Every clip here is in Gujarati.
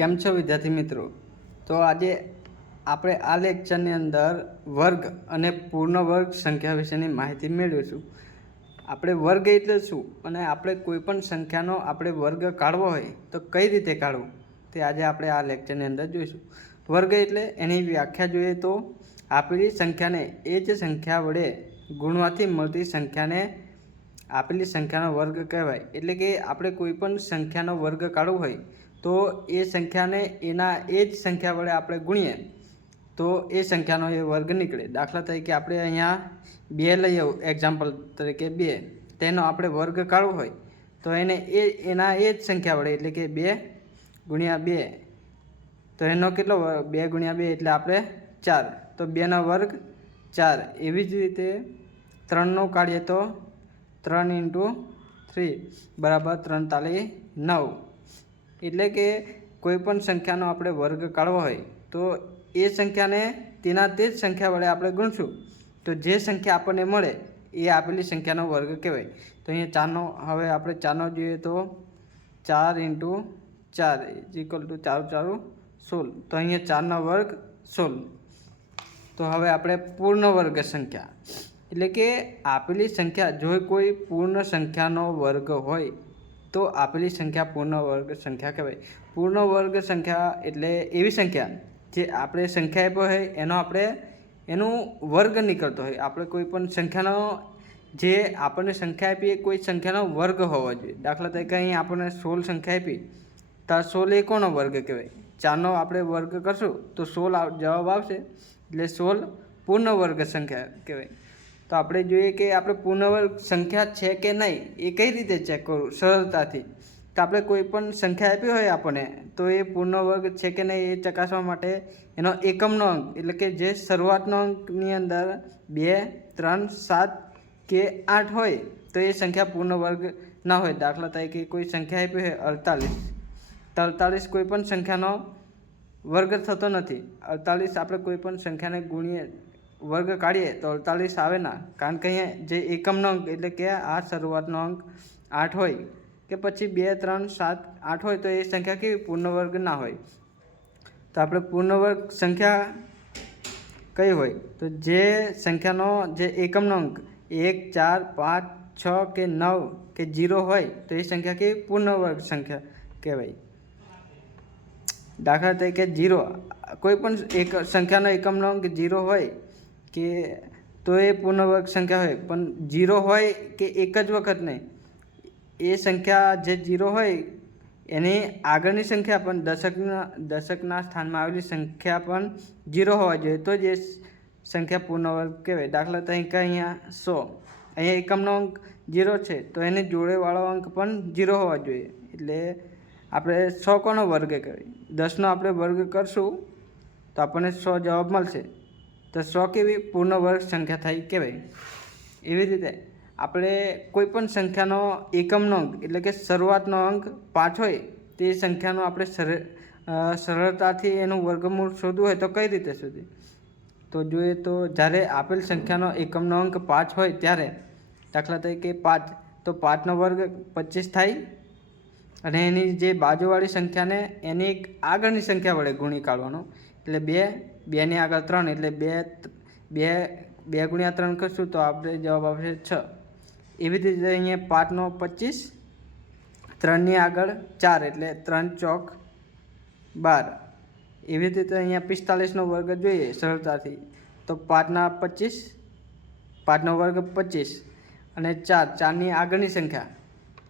કેમ છો વિદ્યાર્થી મિત્રો? તો આજે આપણે આ લેક્ચરની અંદર વર્ગ અને પૂર્ણ વર્ગ સંખ્યા વિશેની માહિતી મેળવીશું. આપણે વર્ગ એટલે શું અને આપણે કોઈ પણ સંખ્યાનો આપણે વર્ગ કાઢવો હોય તો કઈ રીતે કાઢવો તે આજે આપણે આ લેક્ચરની અંદર જોઈશું. વર્ગ એટલે એની વ્યાખ્યા જોઈએ તો આપેલી સંખ્યાને એ જ સંખ્યા વડે ગુણવાથી મળતી સંખ્યાને આપેલી સંખ્યાનો વર્ગ કહેવાય. એટલે કે આપણે કોઈ પણ સંખ્યાનો વર્ગ કાઢવો હોય તો એ સંખ્યાને એના એ જ સંખ્યા વડે આપણે ગુણીએ તો એ સંખ્યાનો એ વર્ગ નીકળે. દાખલા તરીકે આપણે અહીંયા 2 લઈએ, એક્ઝામ્પલ તરીકે 2, તેનો આપણે વર્ગ કાઢવો હોય તો એને એના એ જ સંખ્યા વડે એટલે કે 2 ગુણ્યા 2, તો એનો કેટલો 2 ગુણ્યા 2 એટલે આપણે 4, તો 2 નો વર્ગ 4. એવી જ રીતે 3નો કાઢીએ તો 3 × 3 બરાબર 3 તાલી 9. એટલે કે કોઈ પણ સંખ્યાનો આપણે વર્ગ કાઢવો હોય તો એ સંખ્યાને તેના તે જ સંખ્યા વડે આપણે ગુણશું તો જે સંખ્યા આપણને મળે એ આપેલી સંખ્યાનો વર્ગ કહેવાય. તો અહીંયા 4નો હવે આપણે 4નો જોઈએ તો 4 × 4 = 4 × 4 16. તો અહીંયા 4નો વર્ગ 16. તો હવે આપણે પૂર્ણ વર્ગ સંખ્યા એટલે કે આપેલી સંખ્યા જો કોઈ પૂર્ણ સંખ્યાનો વર્ગ હોય તો આપેલી સંખ્યા પૂર્ણ વર્ગ સંખ્યા કહેવાય. પૂર્ણ વર્ગ સંખ્યા એટલે એવી સંખ્યા જે આપણે સંખ્યા આપ્યો હોય એનું વર્ગ નીકળતો હોય. આપણે કોઈ પણ સંખ્યાનો જે આપણને સંખ્યા આપી એ કોઈ સંખ્યાનો વર્ગ હોવો જોઈએ. દાખલા તરીકે અહીં આપણને 16 સંખ્યા આપી તો 16 એ કોનો વર્ગ કહેવાય? 4નો આપણે વર્ગ કરશું તો 16 જવાબ આવશે એટલે 16 પૂર્ણ વર્ગ સંખ્યા કહેવાય. તો આપણે જોઈએ કે આપણે પૂર્ણ વર્ગ સંખ્યા છે કે નહીં એ કઈ રીતે ચેક કરવું સરળતાથી. તો આપણે કોઈ પણ સંખ્યા આપી હોય આપણને તો એ પૂર્ણ વર્ગ છે કે નહીં એ ચકાસવા માટે એનો એકમનો અંક એટલે કે જે શરૂઆતનો અંકની અંદર 2, 3, 7 કે 8 હોય તો એ સંખ્યા પૂર્ણ વર્ગ ના હોય. દાખલા તરીકે કોઈ સંખ્યા આપી હોય 48, તો 48 કોઈ પણ સંખ્યાનો વર્ગ થતો નથી. 48 આપણે કોઈ પણ સંખ્યાને ગુણીએ વર્ગ કાઢીએ તો 48 આવે ના, કારણ કે અહીંયા જે એકમનો અંક એટલે કે આ શરૂઆતનો અંક 8 હોય કે પછી 2, 3, 7, 8 હોય તો એ સંખ્યા કેવી પૂર્ણ વર્ગ ના હોય. તો આપણે પૂર્ણ વર્ગ સંખ્યા કઈ હોય તો જે સંખ્યાનો જે એકમનો અંક 1, 4, 5, 6 કે 9 કે 0 હોય તો એ સંખ્યા કેવી પૂર્ણ વર્ગ સંખ્યા કહેવાય. દાખલા તરીકે 0 કોઈ પણ એક સંખ્યાનો એકમનો અંક 0 હોય કે તો એ પૂર્ણ વર્ગ સંખ્યા હોય. પણ 0 હોય કે એક જ વખત નહીં, એ સંખ્યા જે 0 હોય એની આગળની સંખ્યા પણ દશકના સ્થાનમાં આવેલી સંખ્યા પણ 0 હોવા જોઈએ તો જ એ સંખ્યા પૂર્ણ વર્ગ કહેવાય. દાખલા તરીકે અહીંયા 100, અહીંયા એકમનો અંક 0 છે તો એની જોડેવાળો અંક પણ 0 હોવા જોઈએ એટલે આપણે 100 કોનો વર્ગ કહેવાય? 10નો આપણે વર્ગ કરશું તો આપણને 100 જવાબ મળશે. તો 100 કેવી પૂર્ણ વર્ગ સંખ્યા થઈ કહેવાય. એવી રીતે આપણે કોઈ પણ સંખ્યાનો એકમનો અંક એટલે કે શરૂઆતનો અંક 5 હોય તે સંખ્યાનો આપણે સરળતાથી એનું વર્ગમૂળ શોધવું હોય તો કઈ રીતે શોધીએ? તો જોઈએ તો જ્યારે આપેલ સંખ્યાનો એકમનો અંક 5 હોય ત્યારે દાખલા તરીકે 5, તો 5નો વર્ગ 25 થાય અને એની જે બાજુવાળી સંખ્યાને એની આગળની સંખ્યા વડે ગુણી કાઢવાનો એટલે 2 ની આગળ 3 એટલે 2 ગુણ્યા 3 કરશું તો આપણે જવાબ આવશે 6. એવી રીતે અહીંયા 5નો 25, 3ની આગળ 4 એટલે 3 ચોક 12. એવી રીતે અહીંયા 45નો વર્ગ જોઈએ સરળતાથી તો 5ના 25, 5નો વર્ગ 25 અને 4ની આગળની સંખ્યા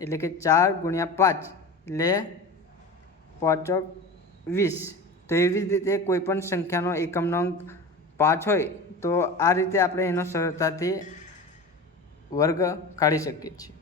એટલે કે 4 ગુણ્યા 5 એટલે 5 ચોક 20. તો એવી જ રીતે કોઈ પણ સંખ્યાનો એકમનો અંક 5 હોય તો આ રીતે આપણે એનો સરળતાથી વર્ગ કાઢી શકીએ છીએ.